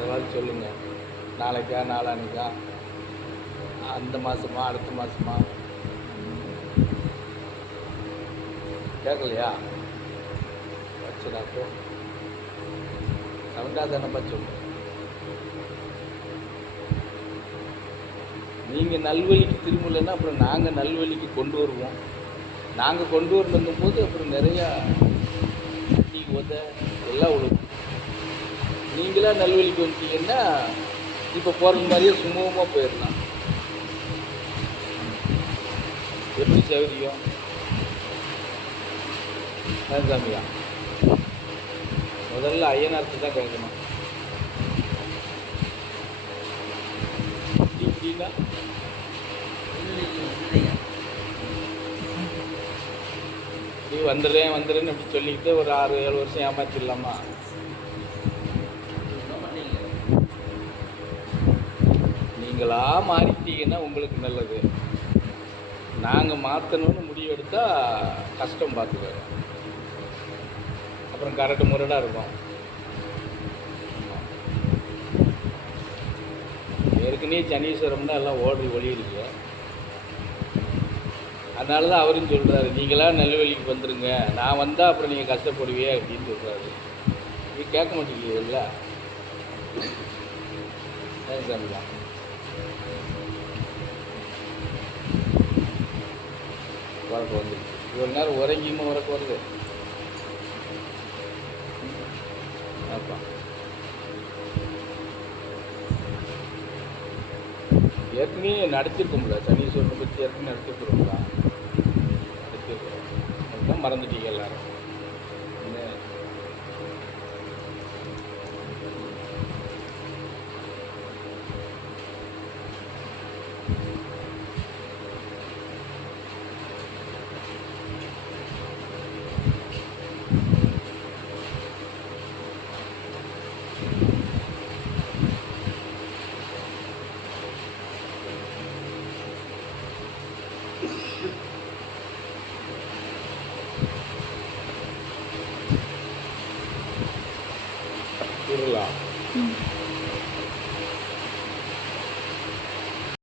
அதாவது சொல்லுங்கள், நாளைக்கா நாளான்னைக்கா, அந்த மாதமா அடுத்த மாதமா? கேட்கலையா? வச்சுடா போ, சவுண்டாக தானப்பா சொல்லு. நீங்கள் நல்வழிக்கு திரும்பலைன்னா அப்புறம் நாங்கள் நல்வழிக்கு கொண்டு வருவோம். நாங்கள் கொண்டு வரணுங்கும் போது அப்புறம் நிறையா டீ உத எல்லாம் விழுவும். நீங்களாக நல்வழிக்கு வந்துட்டீங்கன்னா இப்போ போகிறது மாதிரியே சுமூகமாக போயிடலாம். எப்படி சௌகரியம்? சாமியா, முதல்ல ஐயனார்த்து தான் கேட்கணும். இப்படின்னா நீ வந்துடுறேன்னு அப்படி சொல்லிக்கிட்டு ஒரு 6-7 வருஷம் ஏமாற்றிடலாமா? நீங்களா மாறிட்டீங்கன்னா உங்களுக்கு நல்லது. நாங்கள் மாற்றணும்னு முடிவு எடுத்தால் கஷ்டம் பார்த்துக்க. அப்புறம் கரெக்டு முரடாக இருக்கும். ஏற்கனவே சனீஸ்வரம்னா எல்லாம் ஒளியிருக்கு. அதனால தான் அவரும் சொல்கிறாரு, நீங்களாம் நல்வழிக்கு வந்துடுங்க, நான் வந்தால் அப்புறம் நீங்கள் கஷ்டப்படுவியே அப்படின்னு சொல்கிறாரு. நீ கேட்க மாட்டேங்கிறீங்கல்ல? சாமி தான் உறக்க வந்துடுச்சு. ஒரு நேரம் உறங்கியுமா உறக்க வருது. அப்பா ஏற்கனவே நடத்திருக்கோம்ல, சனீஸ்வரனை பற்றி ஏற்கனவே நடத்திருக்கிறோம்ல. அதுதான் மறந்துட்டீங்க எல்லாரும். இருக்கலாம்.